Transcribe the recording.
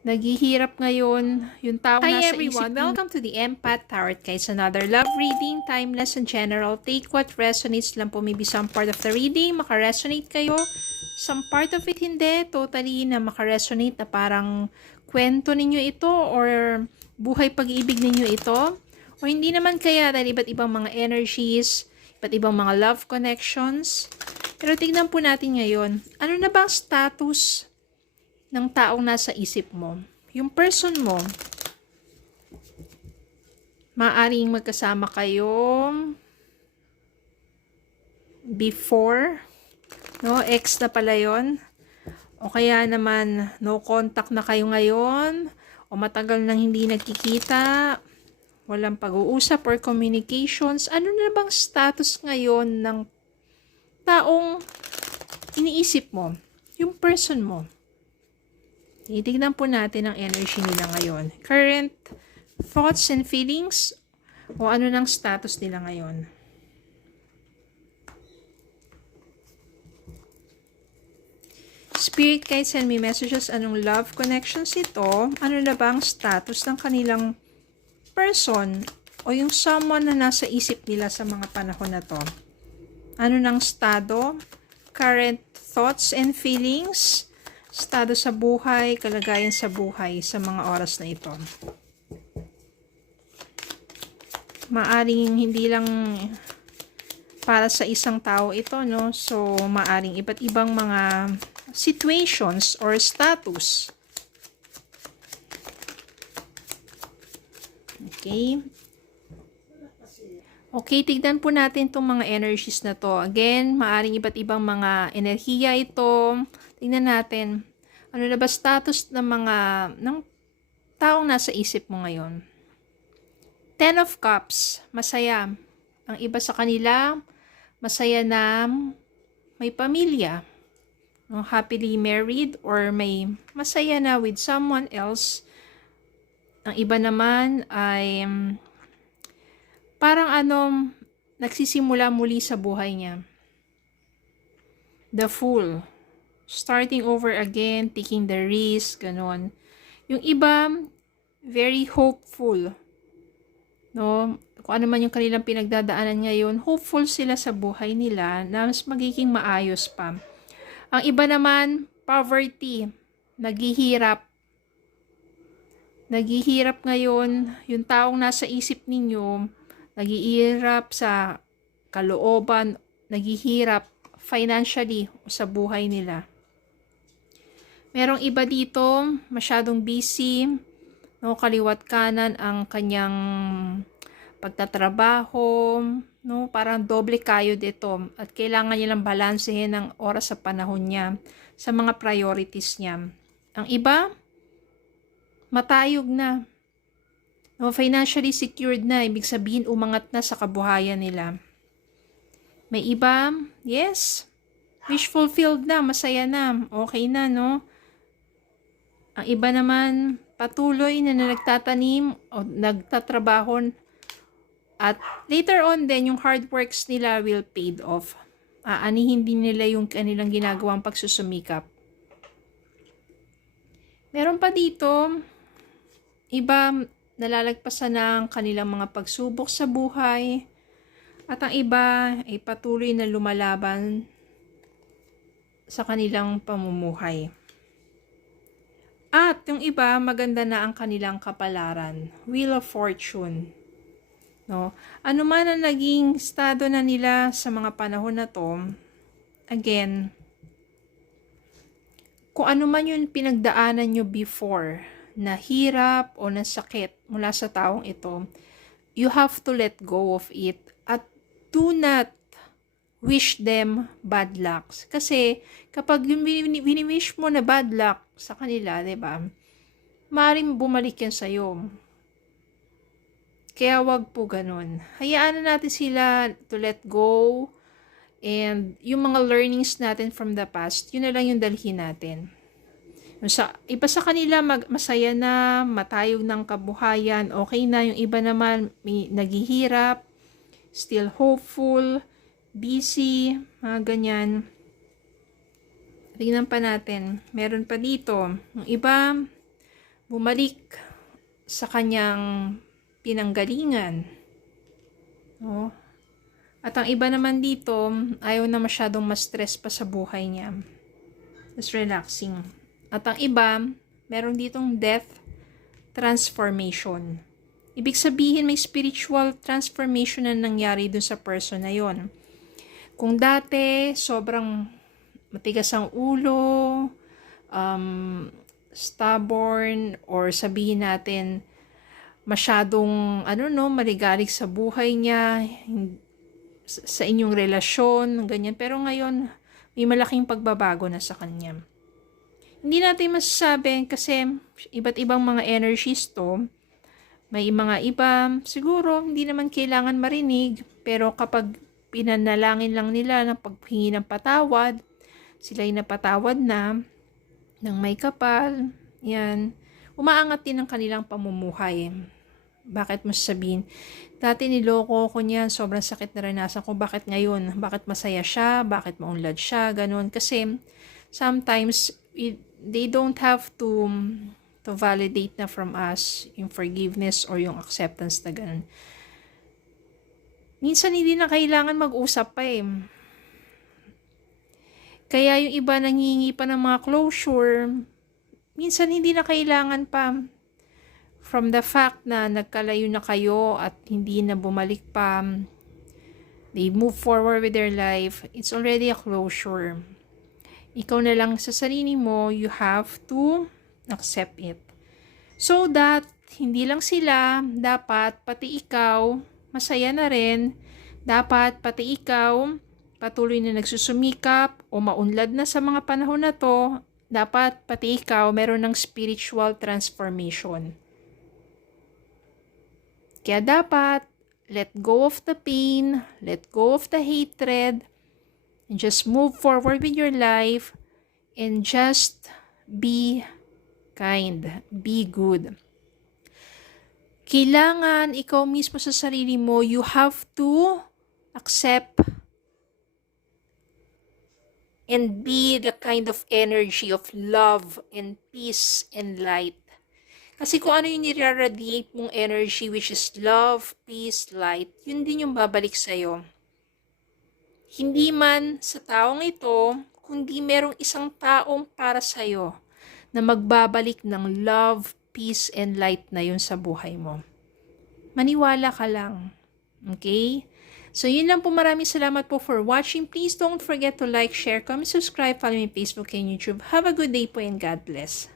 Naghihirap ngayon yung tao nasa everyone, welcome to the Empath Tarot Guys. Another love reading, timeless and general. Take what resonates lang po. Maybe some part of the reading makaresonate kayo. Some part of it hindi. Totally na makaresonate na parang kwento ninyo ito or buhay pag-ibig ninyo ito. O hindi naman kaya dahil iba't ibang mga energies, iba't ibang mga love connections. Pero tignan po natin ngayon, ano na ba ang status ng taong nasa isip mo? Yung person mo, maaaring magkasama kayo before, no? Ex na pala yun. O kaya naman, no contact na kayo ngayon, o matagal nang hindi nagkikita, walang pag-uusap or communications. Ano na bang status ngayon ng taong iniisip mo? Yung person mo. Titignan po natin ang energy nila ngayon. Current thoughts and feelings o ano ng status nila ngayon. Spirit guides send me messages. Anong love connections ito? Ano na ba ang status ng kanilang person o yung someone na nasa isip nila sa mga panahon na to? Ano ng estado? Current thoughts and feelings? Estado sa buhay, kalagayan sa buhay sa mga oras na ito. Maaring hindi lang para sa isang tao ito, no? So, maaring iba't ibang mga situations or status. Okay. Okay, tignan po natin itong mga energies na to. Again, maaring iba't ibang mga enerhiya ito. Tingnan natin, ano na ba status ng taong nasa isip mo ngayon? Ten of Cups, masaya. Ang iba sa kanila, masaya na may pamilya. Happily married or may masaya na with someone else. Ang iba naman ay parang nagsisimula muli sa buhay niya. The Fool. Starting over again, taking the risk, ganon. Yung iba, very hopeful. No? Kung ano man yung kanilang pinagdadaanan ngayon, hopeful sila sa buhay nila na mas magiging maayos pa. Ang iba naman, poverty. Naghihirap. Naghihirap ngayon, yung taong nasa isip ninyo, naghihirap sa kalooban, naghihirap financially sa buhay nila. Merong iba dito, masyadong busy, no, kaliwat kanan ang kanyang pagtatrabaho, no, parang doble kayod ito at kailangan niya lang balansehin ang oras sa panahon niya sa mga priorities niya. Ang iba, matayog na, no, financially secured na, ibig sabihin umangat na sa kabuhayan nila. May iba, yes, wish fulfilled na, masaya na, okay na, no. Ang iba naman, patuloy na nagtatanim o nagtatrabaho at later on din, yung hard works nila will paid off. Aanihin din nila yung kanilang ginagawang pagsusumikap. Meron pa dito, iba nalalagpasan ng kanilang mga pagsubok sa buhay at ang iba ay patuloy na lumalaban sa kanilang pamumuhay. At yung iba, maganda na ang kanilang kapalaran. Wheel of Fortune. No? Ano man ang naging estado na nila sa mga panahon na to, again, kung ano man yung pinagdaanan nyo before, na hirap o na sakit mula sa taong ito, you have to let go of it at do not wish them bad luck. Kasi kapag yung wini-wish mo na bad luck sa kanila, 'di ba? Maaaring bumalik yan sa iyo. Kaya wag po ganun. Hayaan na natin sila to let go and yung mga learnings natin from the past, yun na lang yung dalhin natin. Iba sa kanila masaya na, matayog ng kabuhayan, okay na. Yung iba naman naghihirap, still hopeful, busy, mga ganyan. Tingnan pa natin. Meron pa dito. Yung iba, bumalik sa kanyang pinanggalingan. No? At ang iba naman dito, ayaw na masyadong ma-stress pa sa buhay niya. Just relaxing. At ang iba, meron ditong death transformation. Ibig sabihin, may spiritual transformation na nangyari dun sa person na yon. Kung dati, sobrang matigas ang ulo, stubborn, or sabihin natin, masyadong, maligalig sa buhay niya, sa inyong relasyon, ganyan. Pero ngayon, may malaking pagbabago na sa kanya. Hindi natin masasabi kasi iba't ibang mga energies to. May mga iba, siguro, hindi naman kailangan marinig, pero kapag pinanalangin lang nila ng paghingi ng patawad, sila'y napatawad na, ng may kapal, yan, umaangat din ang kanilang pamumuhay. Bakit mo sabihin? Dati niloko ko niyan, sobrang sakit na ranasan ko. Bakit ngayon? Bakit masaya siya? Bakit maunlad siya? Ganun. Kasi sometimes they don't have to validate na from us yung forgiveness or yung acceptance na ganun. Minsan hindi na kailangan mag-usap pa eh. Kaya yung iba nangingi pa ng mga closure, minsan hindi na kailangan pa. From the fact na nagkalayo na kayo at hindi na bumalik pa, they move forward with their life, it's already a closure. Ikaw na lang sa sarili mo, you have to accept it. So that, hindi lang sila, dapat pati ikaw, masaya na rin, dapat pati ikaw, patuloy na nagsusumikap o maunlad na sa mga panahon na to, dapat pati ikaw meron ng spiritual transformation. Kaya dapat, let go of the pain, let go of the hatred, and just move forward with your life, and just be kind, be good. Kailangan ikaw mismo sa sarili mo, you have to accept and be the kind of energy of love and peace and light. Kasi kung ano yung niraradiate mong energy, which is love, peace, light, yun din yung babalik sa'yo. Hindi man sa taong ito, kundi merong isang taong para sa'yo na magbabalik ng love, peace, and light na yun sa buhay mo. Maniwala ka lang. Okay? So, yun lang po. Maraming salamat po for watching. Please don't forget to like, share, comment, subscribe, follow me on Facebook and YouTube. Have a good day po and God bless.